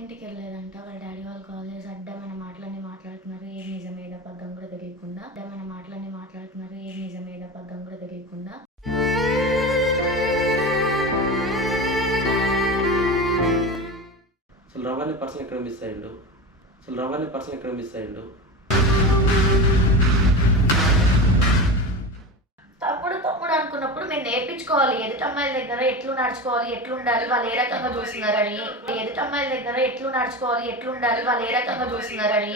ఇంటికి వెళ్ళలేదంట వాళ్ళ డాడీ వాళ్ళు కాల్ చేసి అడ్డమైన మాటలన్నీ మాట్లాడుతున్నారు. ఏం నిజమేదా పగ్గం కూడా తెలియకుండా. అడ్డమైన మాటలన్నీ మాట్లాడుతున్నారు. ఏం నిజమేదా పగ్గం కూడా తెలియకుండా. అసలు పర్సన్ ఎక్కడ మిస్ అయ్యిండు? అసలు పర్సన్ ఎక్కడ మిస్ అయ్యిండు? తప్పుడు తప్పుడు అనుకున్నప్పుడు మేము నేర్పించుకోవాలి. ఎదుటి అమ్మాయిల దగ్గర ఎట్లు నడుచుకోవాలి ఎట్లు ఉండాలి వాళ్ళు ఏ రకంగా చూస్తున్నారని. ఎదుటి అమ్మాయిల దగ్గర ఎట్లు నడుచుకోవాలి ఎట్లు ఉండాలి వాళ్ళు ఏ రకంగా చూస్తున్నారని.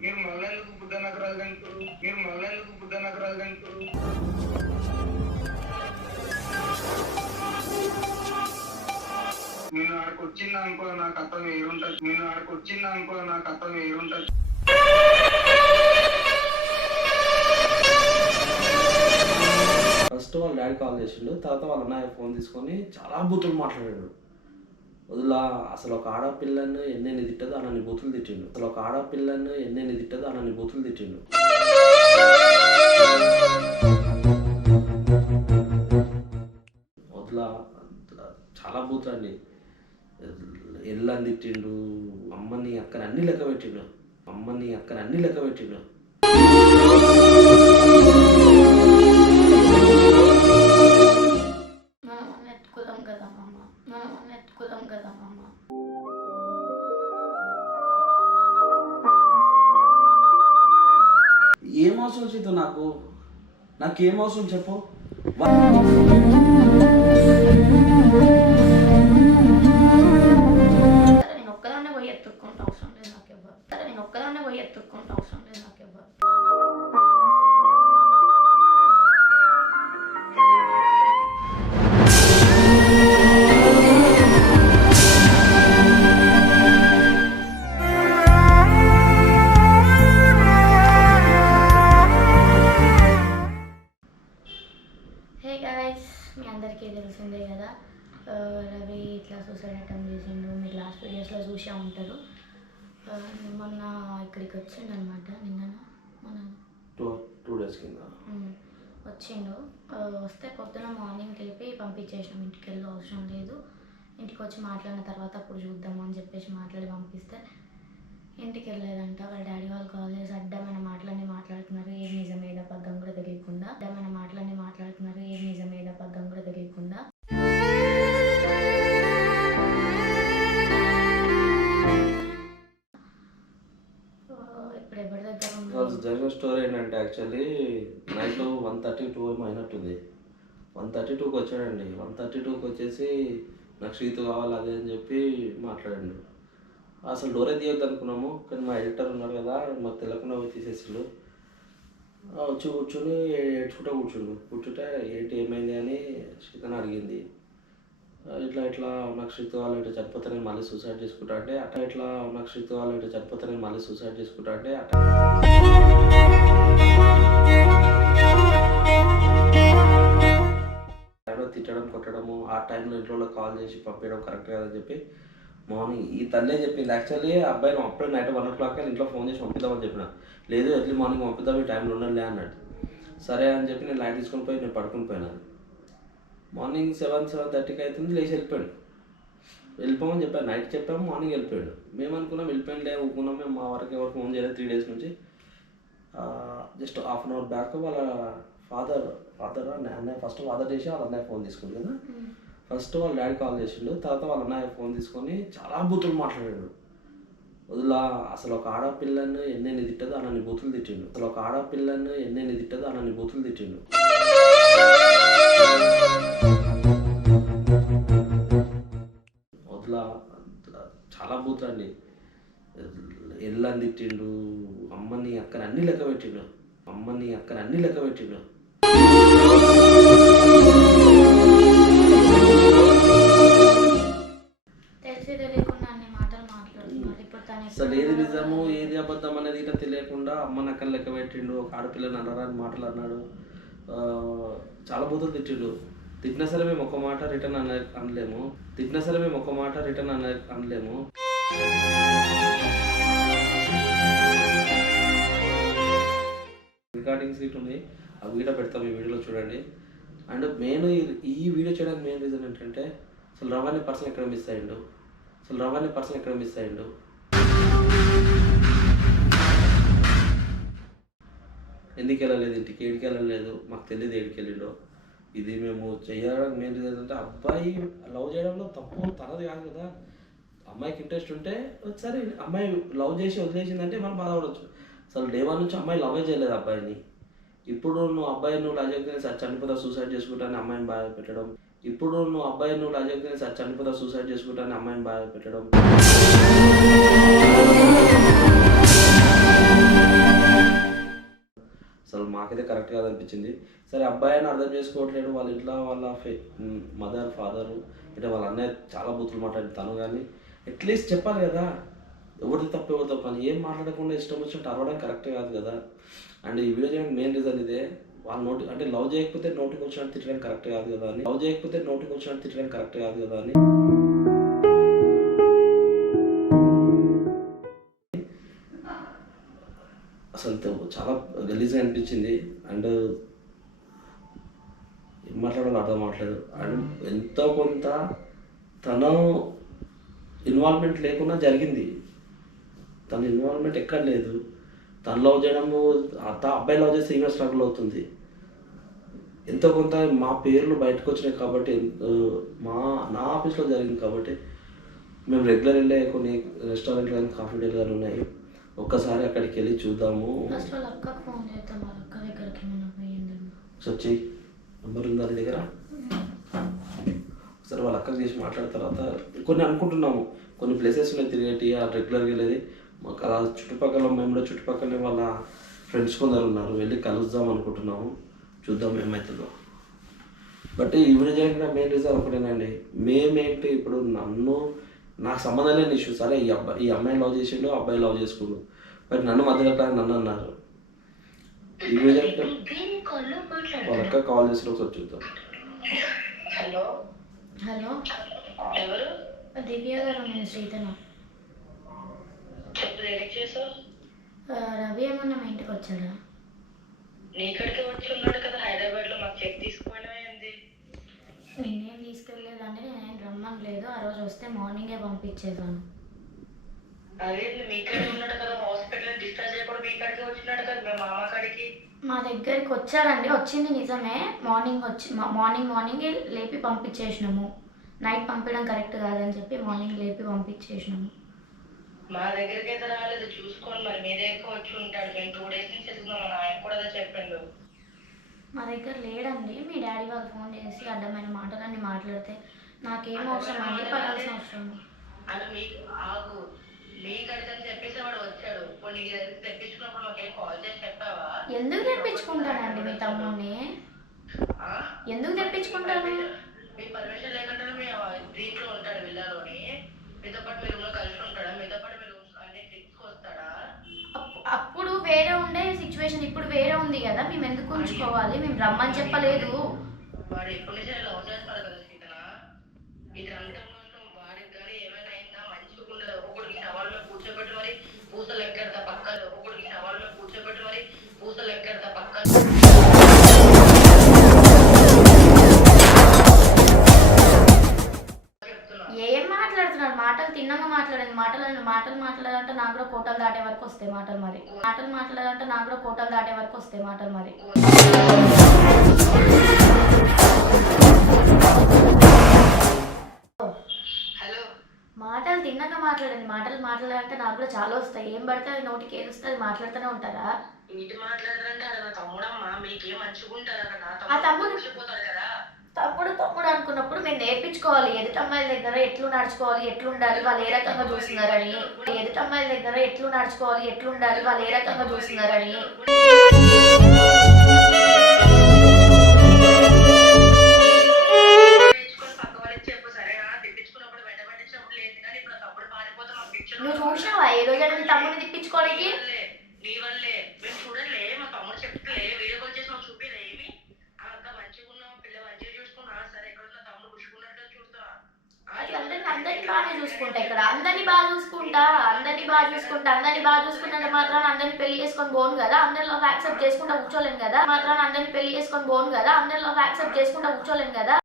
మీరు మళ్ళీ ఎందుకు బుద్ధ నగరాలు కంటారు మీరు మళ్ళీ ఎందుకు బుద్ధ నగరాలు కంటారు నేను ఆడికి వచ్చింది అనుకో నాకు అర్థం వేరుంటది నేను ఆడికి వచ్చింది అనుకో నాకు అర్థం వేరుంటది ఫస్ట్ వాళ్ళ డాడీ కాల్ చేసిండు. తర్వాత వాళ్ళ అన్నయ్య ఫోన్ తీసుకొని చాలా బూతులు మాట్లాడాడు. వదిలా అసలు ఒక ఆడపిల్లను ఎన్నెన్ని తిట్టదో అన్నన్ని బూతులు తిట్టిండు. అసలు ఒక ఆడపిల్లను ఎన్నెన్ని తిట్టదో అన్నన్ని బూతులు తిట్టిండు. వదిలా చాలా బూతులు అండి ఎల్లని తిట్టిండు అమ్మని అక్కని అన్ని లెక్క పెట్టిండు. అమ్మని అక్కని అన్ని లెక్క పెట్టిండు. ఏం అవసరం చేద్దాం నాకు? నాకు ఏం అవసరం చెప్పు. ఎత్తుక్కుంటా అవసరం లేదు నాకు ఎవ్వరు. సరే నేను ఒక్కదాన్నే పోయి ఎత్తుక్కుంటా అవసరం లేదు నాకు ఎవ్వరు. వచ్చిండు. వస్తే పొద్దున మార్నింగ్ లేపి పంపించేసినాం. ఇంటికి వెళ్ళి అవసరం లేదు. ఇంటికి వచ్చి మాట్లాడిన తర్వాత అప్పుడు చూద్దాము అని చెప్పేసి మాట్లాడి పంపిస్తే ఇంటికి వెళ్ళలేదంట వాళ్ళ డాడీ వాళ్ళు కాల్ చేసి అడ్డమైన మాటలన్నీ మాట్లాడుతున్నారు. నిజం నిజమేదా అబద్ధం కూడా తెలియకుండా. అడ్డమైన మాటలన్నీ మాట్లాడుతున్నారు. నిజం నిజమేదా అబద్ధం కూడా తెలియకుండా. జరిగిన స్టోరీ ఏంటంటే actually night one thirty two ఏమో అయినట్టుంది. వన్ థర్టీ టూకి వచ్చాడండి. వన్ థర్టీ టూకి వచ్చేసి నాకు శ్రీతు కావాలి అదే అని చెప్పి మాట్లాడండి. అసలు డోరే తీయొద్దు అనుకున్నాము కానీ మా ఎడిటర్ ఉన్నారు కదా మాకు తెలియకుండా తీసేసిండు. వచ్చి కూర్చొని ఏడ్చుకుంటూ కూర్చుండు. కూర్చుంటే ఏంటి ఏమైంది అని శ్రీతని అడిగింది. ఇట్లా ఇట్లా నాకు శ్రీతు వాళ్ళు ఇట్లా చనిపోతే నేను మళ్ళీ సూసైడ్ చేసుకుంటా అంటే అట్లా ఇట్లా నాకు శ్రీతు వాళ్ళు ఇట్లా చనిపోతే నేను మళ్ళీ సూసైడ్ చేసుకుంటా అంటే అట్లా టైంలో తిట్టడం కొట్టడము ఆ టైంలో ఇంట్లో కాల్ చేసి పంపించడం కరెక్ట్ కాదని చెప్పి మార్నింగ్ ఈ తల్లే చెప్పింది. యాక్చువల్లీ అబ్బాయిని అప్పుడే నైట్ వన్ ఓ క్లాక్ ఇంట్లో ఫోన్ చేసి పంపిద్దామని చెప్పిన. లేదు ఎర్లీ మార్నింగ్ పంపిద్దాం ఈ టైంలో ఉండాలి అన్నట్టు సరే అని చెప్పి నేను లైట్ తీసుకొని పోయి నేను పడుకుని పోయినాను మార్నింగ్ సెవెన్ సెవెన్ థర్టీకి అవుతుంది లేచి వెళ్ళిపోయాడు. వెళ్ళిపోమని చెప్పాను నైట్ చెప్పాము మార్నింగ్ వెళ్ళిపోయాడు. మేము అనుకున్నాం వెళ్ళిపోయాడు ఊకున్నాం మేము మా వరకు ఎవరు ఫోన్ చేయలేదు త్రీ డేస్ నుంచి. Just half an hour back వాళ్ళ ఫాదర్ ఫాదర్ అన్నయ్య ఫస్ట్ ఫాదర్ చేసి వాళ్ళ అన్నయ్య ఫోన్ తీసుకుంది కదా. ఫస్ట్ వాళ్ళ డాడీ కాల్ చేసిండు. తర్వాత వాళ్ళ అన్నయ్య ఫోన్ తీసుకొని చాలా బూతులు మాట్లాడాడు. వదిలా అసలు ఒక ఆడపిల్లను ఎన్నెన్ని తిట్టదో అన్నని బూతులు తిట్టిండు. అసలు ఒక ఆడపిల్లను ఎన్నెన్ని తిట్టదో అన్నని బూతులు తిట్టిండు. వదిలా చాలా అండి ఎల్లని తిట్టిండు అమ్మని అక్కని అన్ని లెక్క పెట్టిండు. అమ్మని అక్కని అన్ని లెక్క పెట్టిండు. అసలు ఏది నిజము ఏది అబద్ధం అనేది ఇట్లా తెలియకుండా అమ్మ నక్కలు లెక్క పెట్టిండు. ఒక ఆడపిల్లని అన్నారని మాటలు అన్నాడు. చాలా బూతులు తిట్టిండు తిట్టినా సరే మేము ఒక మాట రిటర్న్ అన అనలేము. తిట్టినా సరే మేము ఒక మాట రిటర్న్ అన అనలేము. రికార్డింగ్ సీట్ ఉంది. అవి వీడియో పెడతాం ఈ వీడియోలో చూడండి. అండ్ మెయిన్ ఈ వీడియో చేయడానికి మెయిన్ రీజన్ ఏంటంటే అసలు రవ్ పర్సన్ ఎక్కడ మిస్ అయ్యిండు? అసలు రవ్ పర్సన్ ఎక్కడ మిస్ అయ్యిండు? ఎందుకు వెళ్ళలేదు ఇంటికి ఏడికి వెళ్ళలేదు మాకు తెలియదు ఏడికి వెళ్ళిండో ఇది మేము చేయడానికి మెయిన్ రీజన్ అబ్బాయి లవ్ చేయడంలో తప్పు తనది కాదు కదా. అమ్మాయికి ఇంట్రెస్ట్ ఉంటే సరే అమ్మాయి లవ్ చేసి వదిలేసిందంటే మనం బాధపడవచ్చు అసలు డే వన్ నుంచి అమ్మాయి లవ్ చేయలేదు అబ్బాయిని. ఇప్పుడు నువ్వు అబ్బాయి నువ్వు లజెక్ట్ని సార్ చనిపోతా సూసైడ్ చేసుకుంటాను అమ్మాయిని బాధ పెట్టడం. ఇప్పుడు నువ్వు అబ్బాయి నువ్వు లజెక్ట్ని సార్ చనిపోతా సూసైడ్ చేసుకుంటాను అమ్మాయిని బాధ పెట్టడం. అసలు మాకైతే కరెక్ట్ కాదనిపించింది. సరే అబ్బాయి అని అర్థం చేసుకోవట్లేదు. వాళ్ళ ఇంట్లో వాళ్ళ ఫే మదర్ ఫాదరు అంటే వాళ్ళ అన్నయ్య చాలా బూతులు మాట్లాడి తను కానీ అట్లీస్ట్ చెప్పాలి కదా. ఎవరిది తప్పు ఎవరి తప్పు అని. ఏం మాట్లాడకుండా ఇష్టం వచ్చినట్టు అరవడం కరెక్ట్ కాదు కదా. అండ్ ఈ వీడియో చేయడానికి మెయిన్ రీజన్ ఇదే. వాళ్ళు నోటి అంటే లవ్ చేయకపోతే నోటికి వచ్చినట్టు తిట్టడం కరెక్ట్ కాదు కదా అని. లవ్ చేయకపోతే నోటికి వచ్చినట్టు తిట్టడం కరెక్ట్ కాదు కదా అని. అసలు చాలా గలీజ్గా అనిపించింది. అండ్ ఏం మాట్లాడాలో అర్థం అవ్వట్లేదు అండ్ ఎంతో కొంత తను ఇన్వాల్వ్మెంట్ లేకుండా జరిగింది. తన ఇన్వాల్వ్మెంట్ ఎక్కడ లేదు. తను లవ్ చేయడము అత్త అబ్బాయి లవ్ చేస్తే ఈమె స్ట్రగుల్ అవుతుంది. ఎంతో కొంత మా పేర్లు బయటకు వచ్చినాయి కాబట్టి మా నా ఆఫీస్లో జరిగింది కాబట్టి మేము రెగ్యులర్ వెళ్ళే కొన్ని రెస్టారెంట్లు కానీ కాఫీ డేలు కానీ ఉన్నాయి. ఒక్కసారి అక్కడికి వెళ్ళి చూద్దాము. ఫస్ట్ వాళ్ళ అక్కకు ఫోన్ చేద్దాం వాళ్ళ అక్క దగ్గరికి ఏమైనా పోయిందేమో ఒకసారి చెయ్యి నంబర్ ఉందా నీ దగ్గర? ఒకసారి వాళ్ళ అక్కకి చేసి మాట్లాడిన తర్వాత కొన్ని అనుకుంటున్నాము. కొన్ని ప్లేసెస్ ఉన్నాయి తిరిగేటి ఆ రెగ్యులర్గా వెళ్ళేది. మాకు అలా చుట్టుపక్కల మేము కూడా చుట్టుపక్కలనే వాళ్ళ ఫ్రెండ్స్ కొందరు ఉన్నారు. వెళ్ళి కలుద్దాం అనుకుంటున్నాము. చూద్దాం ఏమవుతుందో బట్ ఈ వీడియో చేయడానికి మెయిన్ రీజన్ ఒకటేనండి. మేమేంటి ఇప్పుడు నన్ను నాకు సంబంధం లేని ఇష్యూ సరే ఈ అబ్బాయి ఈ అమ్మాయి లవ్ చేసిండు అబ్బాయి లవ్ చేసుకుండు. బట్ నన్ను మధ్యలో పెట్టాలని నన్ను అన్నారు. వాళ్ళ అక్క కాల్ చేసి ఒకసారి చూద్దాం హలో? హలో? ఎవరు? దివ్య గారు నేను శ్రీతను రవి ఏమన్నా మా ఇంటికి వచ్చాడా? నీ ఇక్కడికి వచ్చి ఉన్నాడు కదా హైదరాబాద్లో మాకు చెక్ తీసుకోవడం ఏంది? నేనేం రమ్మని లేదు. ఆ రోజు వస్తే మార్నింగే పంపించేసాను అదే మీ ఇక్కడే ఉన్నాడు కదా హాస్పిటల్ డిశ్చార్జ్ చేయకుండా మీ ఇక్కడికి వచ్చినాడు కదా మేము మామ కాడికి? మా దగ్గరికి వచ్చారండి వచ్చింది నిజమే. మార్నింగ్ వచ్చి మా- మార్నింగ్ మార్నింగ్ లేపి పంపించేసినాము. నైట్ పంపించడం కరెక్ట్ కాదని చెప్పి మార్నింగ్ లేపి పంపించేసినాము. మా దగ్గరికి అయితే రాలేదు. చూసుకోండి మరి. మీ దగ్గరికి వచ్చి ఉంటాడు. మేము టూ డేస్ నుంచి వెళ్తున్నాం. మా ఆయన కూడా అదే చెప్పిండు. మా దగ్గర లేడండి. మీ డాడీ వాళ్ళు ఫోన్ చేసి అడ్డమైన మాటలన్నీ మాట్లాడితే నాకేం అవసరం అండి పడాల్సిన అవసరం మీకు ఆగు. చెప్పేసి వాడు వచ్చాడు. కొన్ని తెప్పించుకున్నప్పుడు మాకేం కాల్ చేసి చెప్పావా? ఎందుకు తెప్పించుకుంటానండి మీ తమ్ముడిని? ఎందుకు తెప్పించుకుంటాను మీ పర్మిషన్ లేకుండా మీ దీంట్లో ఉంటాడు విల్లాలోని. మీతో పాటు మీ కలిసి ఉంటాడా? మీతో పాటు మీరు అన్ని ట్రిప్స్ వస్తాడా? అప్పు- అప్పుడు వేరే ఉండే సిచ్యువేషన్ ఇప్పుడు వేరే ఉంది కదా. మేము ఎందుకు ఉంచుకోవాలి? మేము రమ్మని చెప్పలేదు. వాడు ఎప్పటి నుంచి లవ్ చేస్తాడు కదా వాడికి కానీ ఏమైనా అయిందా మంచిగా ఉండదు ఒక్కొక్కడికి సవాల్ కూర్చోబెట్టి మరి పూసలు ఎక్కడతా పక్కన ఒక్కొక్కడికి కూర్చోబెట్టి మరి పూసలు ఎక్కడతా పక్కన. ఏం మాట్లాడుతున్నారు మాటలు తిన్నగా మాట్లాడండి. మాటలు మాటలు మాట్లాడాలంటే నాకు కూడా కోటలు దాటే వరకు వస్తాయి మాటలు మరి. మాటలు మాట్లాడాలంటే నాకు కూడా కోటలు దాటే వరకు వస్తాయి మాటలు మరి. మాట్లాడాలంటే నాకు కూడా చాలా వస్తాయి. ఏం పడితే అది నోటికి ఏది వస్తే అది మాట్లాడుతూనే ఉంటారా? ఇంటి మాట్లాడారంటే అది నా తమ్ముడమ్మా మీకేం నా తమ్ముడు- కదా. తమ్ముడు తమ్ముడు అనుకున్నప్పుడు మేము నేర్పించుకోవాలి. ఎదుటి అమ్మాయిల దగ్గర ఎట్లు నడుచుకోవాలి ఎట్లు ఉండాలి వాళ్ళు ఏ రకంగా చూస్తున్నారని. ఎదుటి అమ్మాయిల దగ్గర ఎట్లు నడుచుకోవాలి ఎట్లు ఉండాలి వాళ్ళు ఏ రకంగా చూస్తున్నారని. నువ్వు చూసినావా ఏ రోజైనా నీ తమ్ముడిని తిప్పించుకోవడానికి? నీ వల్లే. నీ వల్లే మేము చూడలే మా తమ్ముడు చెప్తలే. వీడియో కాల్ చేసి మాకు చూపిలే ఏమి? ఆ అంత మంచిగా ఉన్నాం పిల్ల మంచిగా చూసుకున్నా. సరే ఎక్కడ ఉన్న తమ్ముడు పుచ్చుకున్నట్టు చూస్తా. అట్లా అందరిని అందరినీ బాగానే చేసుకుంటా ఇక్కడ. అందరినీ బాగా చూసుకుంటా అందరినీ బాగా చూసుకుంటా అందరినీ బాగా చూసుకున్నంత మాత్రాన అందరినీ పెళ్ళి చేసుకొని పోను కదా. అందరిలో యాక్సెప్ట్ చేసుకుంటా కూర్చోలేను కదా. మాత్రాన అందరినీ పెళ్ళి చేసుకొని పోను కదా. అందరిలో యాక్సెప్ట్ చేసుకుంటా కూర్చోలేను కదా.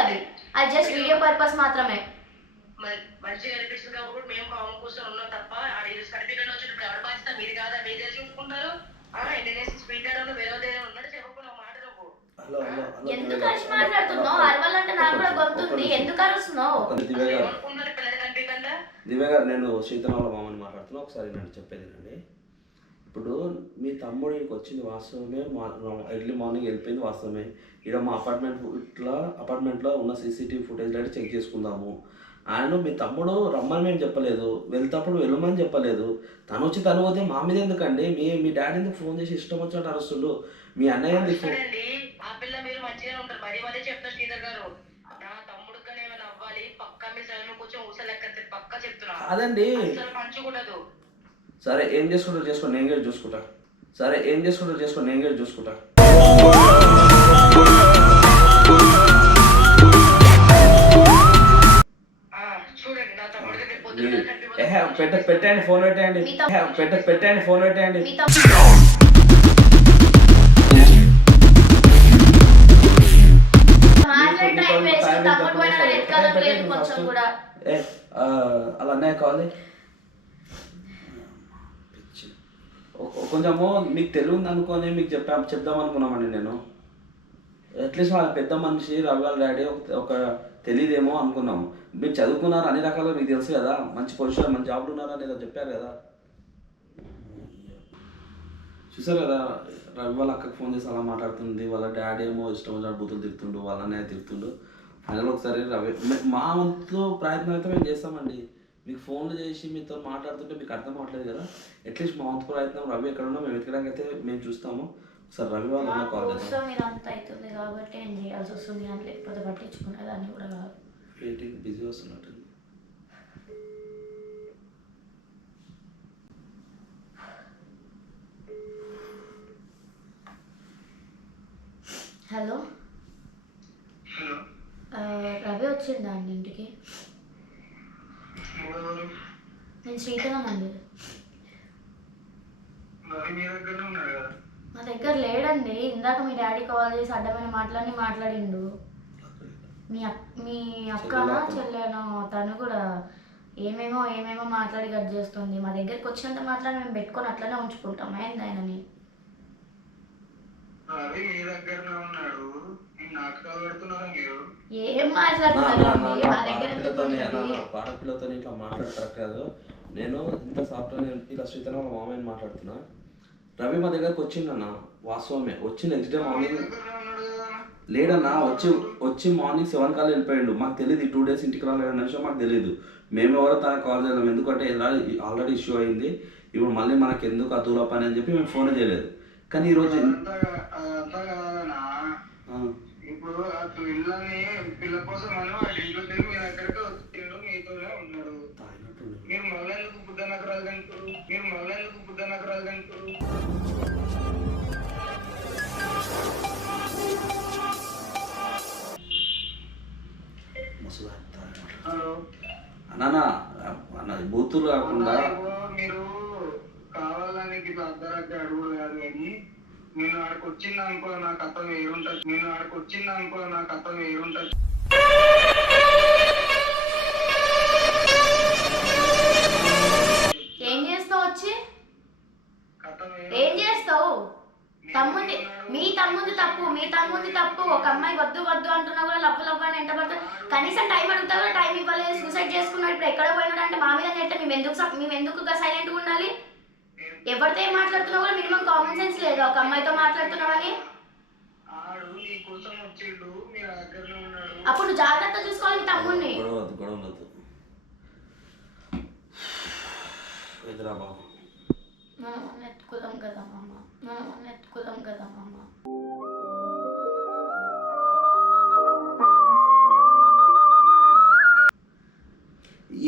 అది. అది జస్ట్ వీడియో పర్పస్ మాత్రమే. మంచిగా అనిపిస్తుంది కాబట్టి మేము ఉన్నాం తప్ప సర్టిఫికెట్ వచ్చినప్పుడు ఎవరు బాధ్యత? మీరు కాదా? మీరే చూసుకుంటారు. ఎందుకు కలిసి మాట్లాడుతున్నావు? అరవాలంటే నాకు కూడా గొంతుంది ఎందుకు అరుస్తున్నావు? దివ్య గారు. నేను సీతనాల మామని మాట్లాడుతున్నా. ఒకసారి నేను చెప్పేది అండి ఇప్పుడు మీ తమ్ముడికి వచ్చింది వాస్తవమే మా ఎర్లీ మార్నింగ్ వెళ్ళిపోయింది వాస్తవమే. ఇక్కడ మా అపార్ట్మెంట్ ఇట్లా అపార్ట్మెంట్లో ఉన్న సీసీటీవీ ఫుటేజ్ అయితే చెక్ చేసుకుందాము. ఆయన మీ తమ్ముడు రమ్మని మేము చెప్పలేదు. వెళ్తప్పుడు వెళ్ళమని చెప్పలేదు. తను వచ్చి తను పోతే మా మీద ఎందుకండి? మీ మీ డాడీ ఎందుకు ఫోన్ చేసి ఇష్టం వచ్చినట్టు అరుస్తుండు? మీ అన్నయ్య ఎందుకు ఫోన్ సరే ఏం చేసుకుంటారు? చేసుకో నేను కూడా చూసుకుంటా. సరే ఏం చేసుకుంటారు? చేసుకో నేను కూడా చూసుకుంటా. ఆ, చూడండి నా తమ్ముడికి రేపు పొద్దున్న మీ- కనిపించబోతుంది. ఏహే, పెట్ట పెట్టండి ఫోన్ పెట్టండి పెట్ట పెట్టండి ఫోన్ పెట్టండి మీ తమ్ముడు మాట్లాడే టైం వేస్ట్ తమ్ముడు పోయినా నేను ఎత్తుకోవడం లేదు కొంచెం కూడా ఏ ఆ, అలా అన్నయ్య కావాలి పిచ్చి. ఒ- కొంచెము మీకు తెలివి అనుకొని మీకు చెప్పా చెప్దాం అనుకున్నామండి నేను. అట్లీస్ట్ వాళ్ళ పెద్ద మనిషి రవి డాడీ ఒక- తెలియదేమో అనుకున్నాము. మీరు చదువుకున్నారు అన్ని రకాలు మీకు తెలుసు కదా? మంచి పొజిషన్ మంచి జాబ్లు ఉన్నారా లేదా చెప్పారు కదా? చూసారు కదా రవి వాళ్ళ అక్కకి ఫోన్ చేసి అలా మాట్లాడుతుంది వాళ్ళ డాడీ ఏమో ఇష్టం వచ్చిన బూతులు తిరుగుతుండు వాళ్ళ అన్నయ్య ఫైనల్ ఒకసారి రవి మా వంతు ప్రయత్నం అయితే మేము చేస్తామండి. మీకు ఫోన్లు చేసి మీతో మాట్లాడుతుంటే మీకు అర్థం అవ్వట్లేదు కదా? అట్లీస్ట్ మా వంతు ప్రయత్నం రవి ఎక్కడ ఉన్నా మేము వెతకడానికి అయితే మేము చూస్తాము. ఒకసారి రవి వాళ్ళ కాల్ ఇదంతా అవుతుంది కాబట్టి ఏం చేయాల్సి వస్తుంది అని లేకపోతే పట్టించుకునేదాన్ని కూడా కాదు. వెయిటింగ్ బిజీ వస్తున్నట్టు హలో రవి వచ్చిందా అండి ఇంటికి? నేను అండి. మీ దగ్గర లేడండి. ఇందాక మీ డాడీ కాల్ చేసి అడ్డమైన మాటలన్నీ మాట్లాడిండు. మీ మీ అక్కనా చెల్లెనో తను కూడా ఏమేమో ఏమేమో మాట్లాడి కట్ చేస్తుంది. మా దగ్గరికి వచ్చినంత మాత్రం మేము పెట్టుకొని అట్లనే ఉంచుకుంటాం. ఏంది ఆయనని? రవి మీ దగ్గరనే ఉన్నాడు? ఈ నాటకాలు పెడుతున్నారా మీరు? ఏం మాట్లాడుతున్నారండి మా దగ్గర ఎందుకు ఆడపిల్లతో ఉంటుంది? ఆడపిల్లతో ఇట్లా మాట్లాడ కరెక్ట్ కాదు. నేను ఇంత సాఫ్ట్వేర్ ఇలా శ్రీతన వాళ్ళ మామయ్యని మాట్లాడుతున్నా. రవి మా దగ్గరకు వచ్చిండన్న వాస్తవమే. వచ్చి నెక్స్ట్ డే మీ మార్నింగ్ లేడన్నా వచ్చి వచ్చి మార్నింగ్ సెవెన్ కాల్ వెళ్ళిపోయాడు. మాకు తెలియదు టూ డేస్ ఇంటికి రాలేదన్న విషయం మాకు తెలియదు మేము ఎవరో తనకు కాల్ చేయలేము ఎందుకంటే ఎలా ఆల్రెడీ ఇష్యూ అయింది. ఇప్పుడు మళ్ళీ మనకి ఎందుకు ఆ దూల పని అని చెప్పి మేము ఫోన్ చేయలేదు. కానీ ఈరోజు ఇప్పుడు ఆ పిల్లని పిల్ల కోసం అని ఆ ఇంట్లో తిరిగి మీ దగ్గరికి వచ్చిండు మీతోనే ఉన్నాడు. మీరు మళ్ళీ ఎందుకు బుద్ధ నగరాలు కంటారు మీరు మళ్ళీ ఎందుకు బుద్ధ నగరాలు కంటారు హలో. అన్న అన్న బూతులు కాకుండా మీరు కావాలని అర్ధరాత్రి కానీ నేను ఆడికి వచ్చింది అనుకో నా కథ వేరుంటది నేను ఆడికి వచ్చింది అనుకో నా కథ వేరుంటది ఏం చేస్తావు వచ్చి? ఏం చేస్తావు? తమ్ముంది మీ తమ్ముంది తప్పు మీ తమ్ముంది తప్పు. ఒక అమ్మాయి వద్దు వద్దు అంటున్నా కూడా లవ్వు లవ్వు అని ఎంట పడుతుంది కనీసం టైం అడుగుతా కూడా టైం ఇవ్వలేదు. సూసైడ్ చేసుకున్నాడు. ఇప్పుడు ఎక్కడ పోయినాడు అంటే మా మీద నెట్ట. మేము ఎందుకు మేము ఎందుకు సైలెంట్గా ఉండాలి? ఎవరితో ఏం మాట్లాడుతున్నా కూడా మినిమం కామన్ సెన్స్ లేదు. ఒక అమ్మాయితో మాట్లాడుతున్నామని ఆడు నీ కోసం వచ్చిండు మీ దగ్గరనే ఉన్నాడు. అప్పుడు నువ్వు జాగ్రత్త చూసుకోవాలి తమ్ముడిని మనం ఎత్తుకుదాం కదా మామ. మనం అన్న ఎత్తుకుదాం కదా మామ.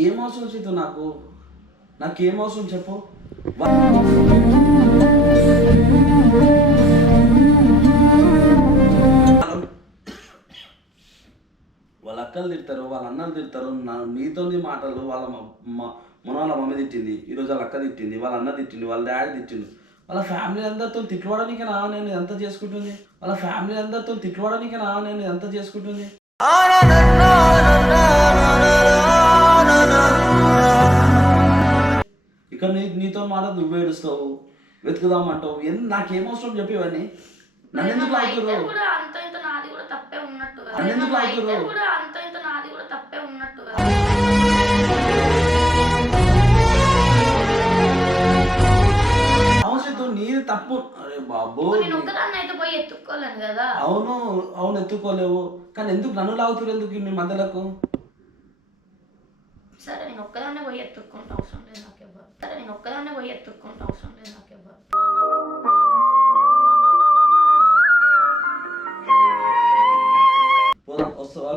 ఏం అవసరం నాకు? నాకేం అవసరం చెప్పు. వాళ్ళ అక్కలు తిడతారు వాళ్ళ అన్నలు తిడతారు నా మీతోని మాటలు వాళ్ళ మన వాళ్ళ మమ్మీ తిట్టింది ఈరోజు వాళ్ళ అక్క తిట్టింది వాళ్ళ అన్న తిట్టింది వాళ్ళ డాడీ తిట్టింది వాళ్ళ ఫ్యామిలీ అందరితో తిట్టుకోవడానికి నా నేను ఎంత చేసుకుంటుంది? వాళ్ళ ఫ్యామిలీ అందరితో తిట్టుకోవడానికి నా నేను ఎంత చేసుకుంటుంది? ఇక్కడ నీ నీతో మాట నువ్వు ఏడుస్తావు వెతుకుదామంటావు ఎన్ నాకేం అవసరం చెప్పేవన్నీ నన్ను ఎందుకు మా ఇద్దరు లాగుతుర్రు? కూడా అంత ఇంత నాది కూడా తప్పే ఉన్నట్టు కదా. నన్ను ఎందుకు అంత ఇంత నాది కూడా తప్పే ఉన్నట్టు కదా. అవసరం నీది తప్పు. అరే బాబు. నేను ఒక్కదాన్ని అయితే పోయి ఎత్తుక్కోలేను కదా. అవును అవును ఎత్తుకోలేవు కానీ ఎందుకు నన్ను లాగుతురు ఎందుకు మీ మధ్యలకు సరే నేను ఒక్కదాన్నే పోయి ఎత్తుక్కుంటా అవసరం లేదు నాకు ఎవ్వరు సరే నేను ఒక్కదాన్నే పోయి ఎత్తుక్కుంటా అవసరం లేదు నాకు ఎవ్వరు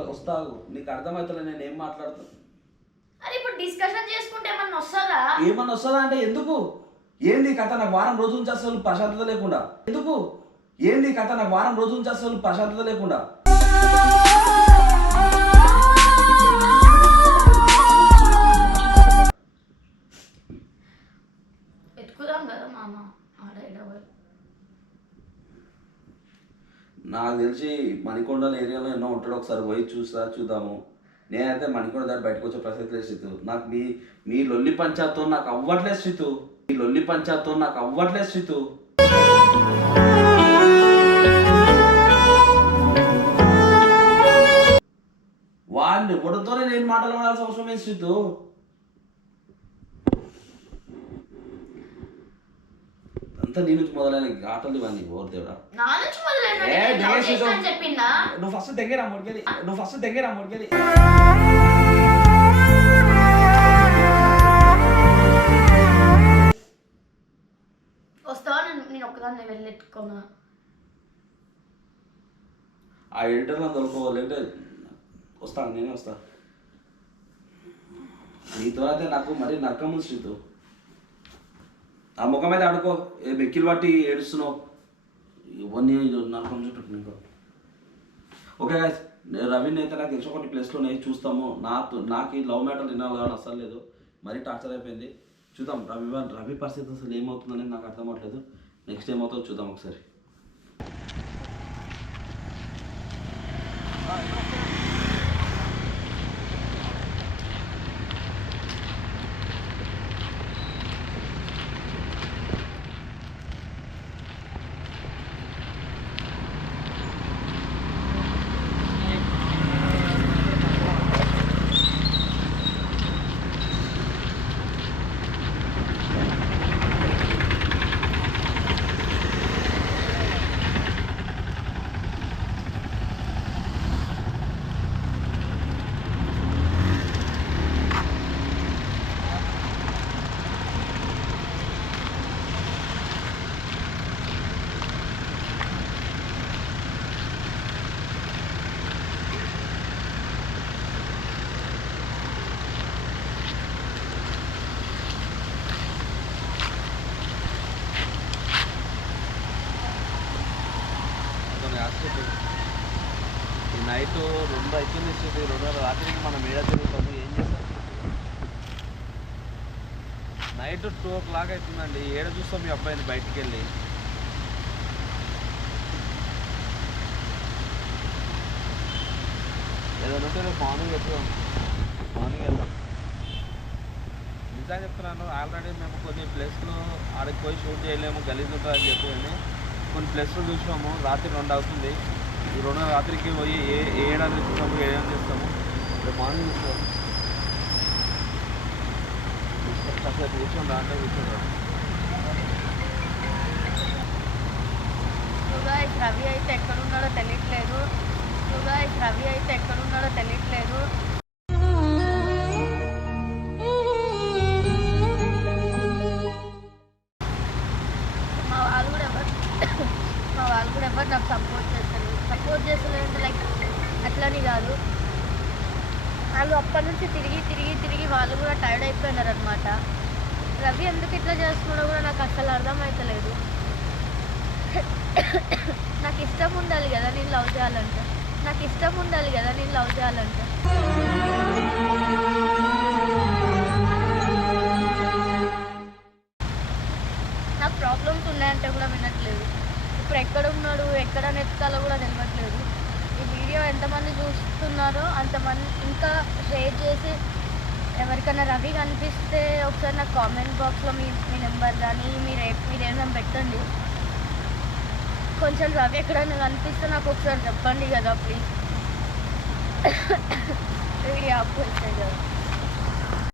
వస్తావు నీకు అర్థమవుతలే నేను ఏం మాట్లాడుతాను అరే ఇప్పుడు డిస్కషన్ చేసుకుంటే ఏమన్నా వస్తుందా? ఏమన్నా వస్తుందా అంటే ఎందుకు? ఏంది కథ? నాకు వారం రోజుల నుంచి అసలు ప్రశాంతత లేకుండా. ఎందుకు? ఏంది కథ? నాకు వారం రోజుల నుంచి అసలు ప్రశాంతత లేకుండా. నాకు తెలిసి మణికొండల ఏరియాలో ఎన్నో ఉంటాడు ఒకసారి పోయి చూసా చూద్దాము. నేనైతే మణికొండ దాటి బయటకు వచ్చే ప్రసక్తి లేదు స్థితు నాకు మీ మీ లొల్లి పంచాయత్తో నాకు అవ్వట్లేదు స్థితు మీ లొల్లి పంచాయత్తో నాకు అవ్వట్లేదు స్థితు వాడిని ఇవ్వడంతోనే నేను మాట్లాడాల్సిన అవసరం ఏం స్థితు అంతా నీ నుంచి మొదలైన ఆటలు ఇవన్నీ ఓర్ దేవుడా? నా నుంచి మొదలైన ఏ, నేను లవ్ దేశం. చేసినా అని చెప్పిందా నువ్వు ఫస్ట్ దగ్గర ముడికెళ్ళి నువ్వు ఫస్ట్ దగ్గర ముడికెళ్ళి వస్తావా? నేను నేను ఒక్కదాన్ని ఆ ఎడిటర్లో దొరకవాలంటే వస్తాను నేనే వస్తా. నీతో అయితే నాకు మరీ నరకం ఉంది శ్రీతు ఆ ముఖం మీద ఆడుకో. ఏ బెక్కిలు పట్టి ఏడుస్తున్నావు. ఇవన్నీ నాకు చుట్టూ నీకు. ఓకే గాయస్ రవిని అయితే నాకు తెలిసి కొన్ని ప్లేస్లో చూస్తాము. నాకు నాకు ఈ లవ్ మ్యాటర్ వినాలి కానీ అసలు లేదు. మరీ టార్చర్ అయిపోయింది. చూద్దాం రవి రవి పరిస్థితి అసలు ఏమవుతుందని నాకు అర్థం అవ్వట్లేదు. నెక్స్ట్ ఏమవుతుందో చూద్దాం ఒకసారి అతను హాస్పిటల్ ఈ నైట్ రెండు అవుతుంది చూసి రెండు రాత్రికి మనం ఏడ తిరుగుతాము ఏం చేస్తాం? నైట్ టూ ఓ క్లాక్ అవుతుందండి. ఏడ చూస్తాం? మీ అబ్బాయిని బయటికి వెళ్ళి ఏదైనా ఉంటే రేపు మార్నింగ్ వెళ్తాం మార్నింగ్ వెళ్దాం. నిజంగా చెప్తున్నాను ఆల్రెడీ మేము కొన్ని ప్లేస్లు ఆడికి పోయి షూట్ చేయలేము గలీజ్ ఉంటుందని చెప్పి కొన్ని ప్లేస్లు చూసాము రాత్రి రెండు అవుతుంది. ఈ రెండు రాత్రికి పోయి ఏ ఏడాది చూస్తాము ఏడాది చేస్తాము? రేపు మార్నింగ్ చూస్తాము. కాసేపు కూర్చోండి దాంట్లో కూర్చోండి రవి అయితే ఎక్కడున్నాడో తెలియట్లేదు. రవి అయితే ఎక్కడున్నాడో తెలియట్లేదు. నాకు ఇష్టం ఉండాలి కదా నేను లవ్ చేయాలంటే. నాకు ఇష్టం ఉండాలి కదా నేను లవ్ చేయాలంటే. నాకు ప్రాబ్లమ్స్ ఉన్నాయంటే కూడా వినట్లేదు. ఇప్పుడు ఎక్కడ ఉన్నాడు ఎక్కడ నెత్తాలో కూడా తెలియట్లేదు ఈ వీడియో ఎంతమంది చూస్తున్నారో అంతమంది ఇంకా షేర్ చేసి ఎవరికైనా రవి కనిపిస్తే ఒకసారి నాకు కామెంట్ బాక్స్లో మీ మీ నెంబర్ కానీ మీరు మీరేమైనా పెట్టండి. కొంచెం రవి ఎక్కడైనా కనిపిస్తే నాకు ఒకసారి చెప్పండి కదా ప్లీజ్ వీడియో ఆపు కదా